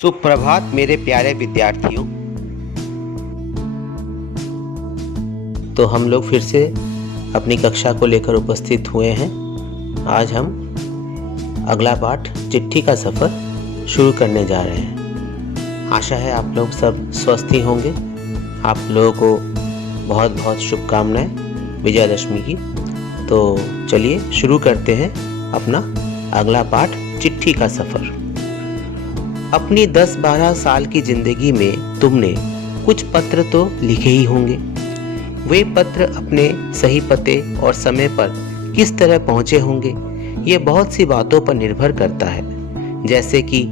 सुप्रभात मेरे प्यारे विद्यार्थियों। तो हम लोग फिर से अपनी कक्षा को लेकर उपस्थित हुए हैं। आज हम अगला पाठ चिट्ठी का सफ़र शुरू करने जा रहे हैं। आशा है आप लोग सब स्वस्थ ही होंगे। आप लोगों को बहुत बहुत शुभकामनाएं विजयादशमी की। तो चलिए शुरू करते हैं अपना अगला पाठ, चिट्ठी का सफ़र। अपनी 10-12 साल की ज़िंदगी में तुमने कुछ पत्र तो लिखे ही होंगे। वे पत्र अपने सही पते और समय पर किस तरह पहुँचे होंगे, ये बहुत सी बातों पर निर्भर करता है। जैसे कि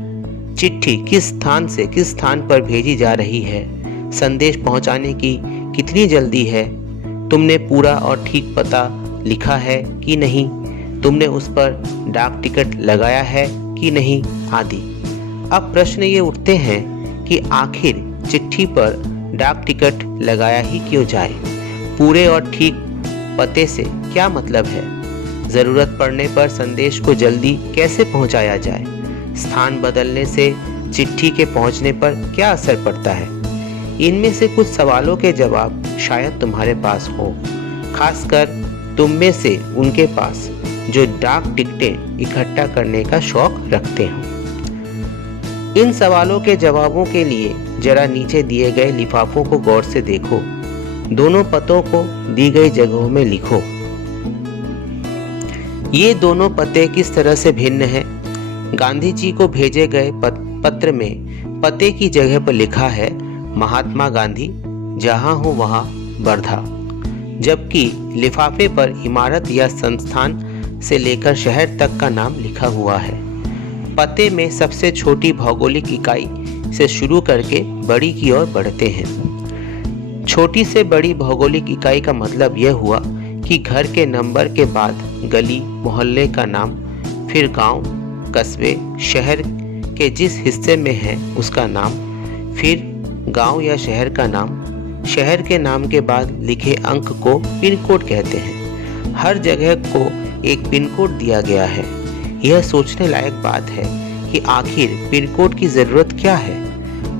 चिट्ठी किस स्थान से किस स्थान पर भेजी जा रही है, संदेश पहुँचाने की कितनी जल्दी है, तुमने पूरा और ठीक पता लिखा है कि नहीं, तुमने उस पर डाक टिकट लगाया है कि नहीं, आदि। अब प्रश्न ये उठते हैं कि आखिर चिट्ठी पर डाक टिकट लगाया ही क्यों जाए? पूरे और ठीक पते से क्या मतलब है? ज़रूरत पड़ने पर संदेश को जल्दी कैसे पहुंचाया जाए? स्थान बदलने से चिट्ठी के पहुंचने पर क्या असर पड़ता है? इनमें से कुछ सवालों के जवाब शायद तुम्हारे पास हो, खासकर तुम में से उनके पास जो डाक टिकटें इकट्ठा करने का शौक रखते हो। इन सवालों के जवाबों के लिए जरा नीचे दिए गए लिफाफों को गौर से देखो। दोनों पतों को दी गई जगहों में लिखो। ये दोनों पते किस तरह से भिन्न हैं? गांधी जी को भेजे गए पत्र में पते की जगह पर लिखा है महात्मा गांधी, जहां हो वहां वर्धा, जबकि लिफाफे पर इमारत या संस्थान से लेकर शहर तक का नाम लिखा हुआ है। पते में सबसे छोटी भौगोलिक इकाई से शुरू करके बड़ी की ओर बढ़ते हैं। छोटी से बड़ी भौगोलिक इकाई का मतलब यह हुआ कि घर के नंबर के बाद गली मोहल्ले का नाम, फिर गांव, कस्बे, शहर के जिस हिस्से में है उसका नाम, फिर गांव या शहर का नाम। शहर के नाम के बाद लिखे अंक को पिन कोड कहते हैं। हर जगह को एक पिन कोड दिया गया है। यह सोचने लायक बात है कि आखिर पिन कोड की ज़रूरत क्या है।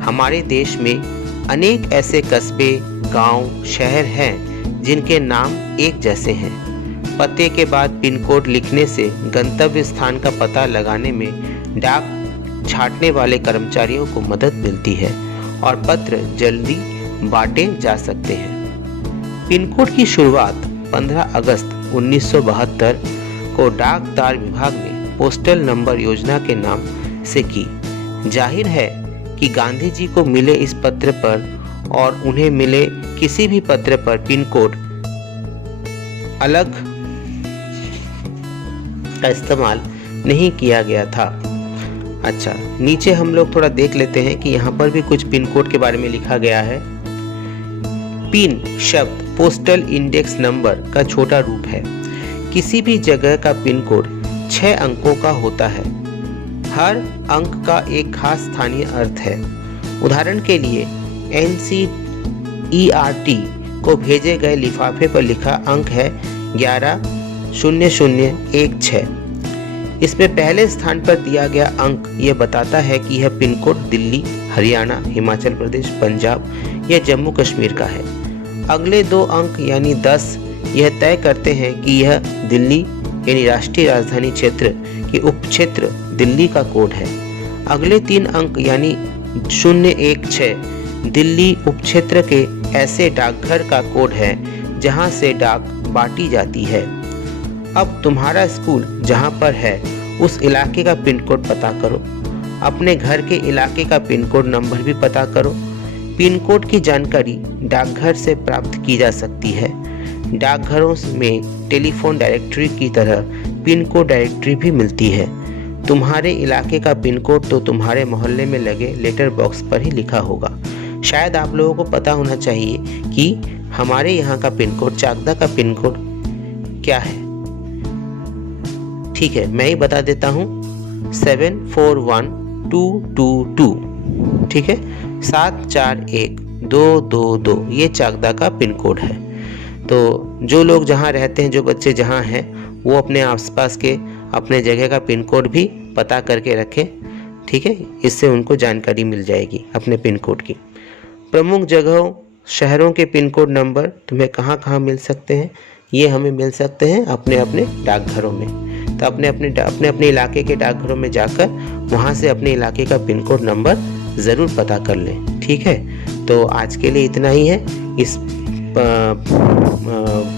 हमारे देश में अनेक ऐसे कस्बे, गांव, शहर हैं जिनके नाम एक जैसे हैं। पते के बाद पिन कोड लिखने से गंतव्य स्थान का पता लगाने में डाक छांटने वाले कर्मचारियों को मदद मिलती है और पत्र जल्दी बांटे जा सकते हैं। पिन कोड की शुरुआत 15 अगस्त 1972 को डाक तार विभाग ने पोस्टल नंबर योजना के नाम से की। जाहिर है कि गांधी जी को मिले इस पत्र पर और उन्हें मिले किसी भी पत्र पर पिन कोड अलग का इस्तेमाल नहीं किया गया था। अच्छा, नीचे हम लोग थोड़ा देख लेते हैं कि यहाँ पर भी कुछ पिन कोड के बारे में लिखा गया है। पिन शब्द पोस्टल इंडेक्स नंबर का छोटा रूप है। किसी भी जगह का पिन कोड 6 अंकों का होता है। हर अंक का एक खास स्थानीय अर्थ है। उदाहरण के लिए NCERT को भेजे गए लिफाफे पर लिखा अंक है 110016। इसमें पहले स्थान पर दिया गया अंक यह बताता है कि यह पिन कोड दिल्ली, हरियाणा, हिमाचल प्रदेश, पंजाब या जम्मू कश्मीर का है। अगले 2 अंक यानी 10 यह तय करते हैं कि यह दिल्ली यानी राष्ट्रीय राजधानी क्षेत्र की उपक्षेत्र दिल्ली का कोड है। अगले 3 अंक यानी 016 दिल्ली उपक्षेत्र के ऐसे डाकघर का कोड है जहां से डाक बांटी जाती है। अब तुम्हारा स्कूल जहां पर है उस इलाके का पिन कोड पता करो। अपने घर के इलाके का पिन कोड नंबर भी पता करो। पिन कोड की जानकारी डाकघर से प्राप्त की जा सकती है। डाकघरों में टेलीफोन डायरेक्टरी की तरह पिन कोड डायरेक्टरी भी मिलती है। तुम्हारे इलाके का पिन कोड तो तुम्हारे मोहल्ले में लगे लेटर बॉक्स पर ही लिखा होगा। शायद आप लोगों को पता होना चाहिए कि हमारे यहाँ का पिन कोड, चाकदा का पिन कोड क्या है। ठीक है, मैं ही बता देता हूँ, 741222। ठीक है, 741222 ये चाकदा का पिन कोड है। तो जो लोग जहाँ रहते हैं, जो बच्चे जहाँ हैं, वो अपने आसपास के अपने जगह का पिन कोड भी पता करके रखें ठीक है, इससे उनको जानकारी मिल जाएगी अपने पिन कोड की। प्रमुख जगहों, शहरों के पिन कोड नंबर तुम्हें कहाँ कहाँ मिल सकते हैं? ये हमें मिल सकते हैं अपने अपने डाकघरों में। तो अपने अपने इलाके के डाकघरों में जाकर वहाँ से अपने इलाके का पिन कोड नंबर ज़रूर पता कर लें। ठीक है, तो आज के लिए इतना ही है। इस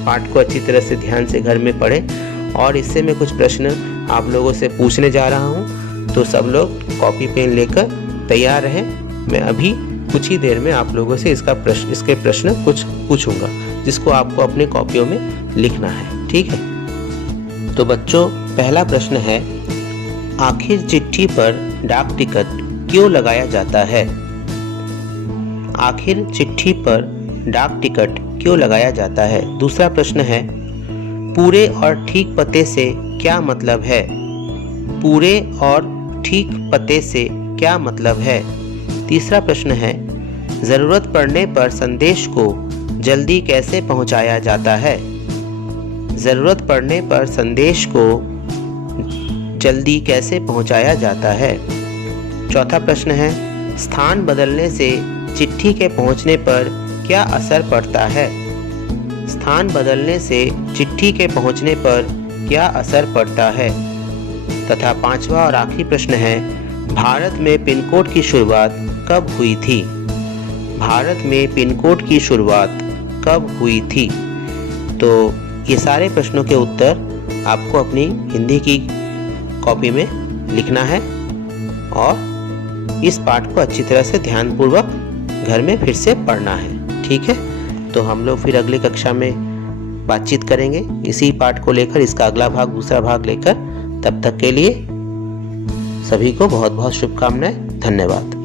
पाठ को अच्छी तरह से ध्यान से घर में पढ़ें और इससे मैं कुछ प्रश्न आप लोगों से पूछने जा रहा हूँ, तो सब लोग कॉपी पेन लेकर तैयार रहें। मैं अभी कुछ ही देर में आप लोगों से इसके प्रश्न कुछ पूछूंगा, जिसको आपको अपने कॉपियों में लिखना है। ठीक है, तो बच्चों पहला प्रश्न है, आखिर चिट्ठी पर डाक टिकट क्यों लगाया जाता है? आखिर चिट्ठी पर डाक टिकट क्यों लगाया जाता है? दूसरा प्रश्न है, पूरे और ठीक पते से क्या मतलब है? पूरे और ठीक पते से क्या मतलब है? तीसरा प्रश्न है, ज़रूरत पड़ने पर संदेश को जल्दी कैसे पहुंचाया जाता है? ज़रूरत पड़ने पर संदेश को जल्दी कैसे पहुंचाया जाता है? चौथा प्रश्न है, स्थान बदलने से चिट्ठी के पहुंचने पर क्या असर पड़ता है? स्थान बदलने से चिट्ठी के पहुंचने पर क्या असर पड़ता है? तथा पांचवा और आखिरी प्रश्न है, भारत में पिन कोड की शुरुआत कब हुई थी? भारत में पिन कोड की शुरुआत कब हुई थी? तो ये सारे प्रश्नों के उत्तर आपको अपनी हिंदी की कॉपी में लिखना है और इस पाठ को अच्छी तरह से ध्यानपूर्वक घर में फिर से पढ़ना है। ठीक है, तो हम लोग फिर अगली कक्षा में बातचीत करेंगे इसी पाठ को लेकर, इसका अगला भाग, दूसरा भाग लेकर। तब तक के लिए सभी को बहुत बहुत शुभकामनाएं। धन्यवाद।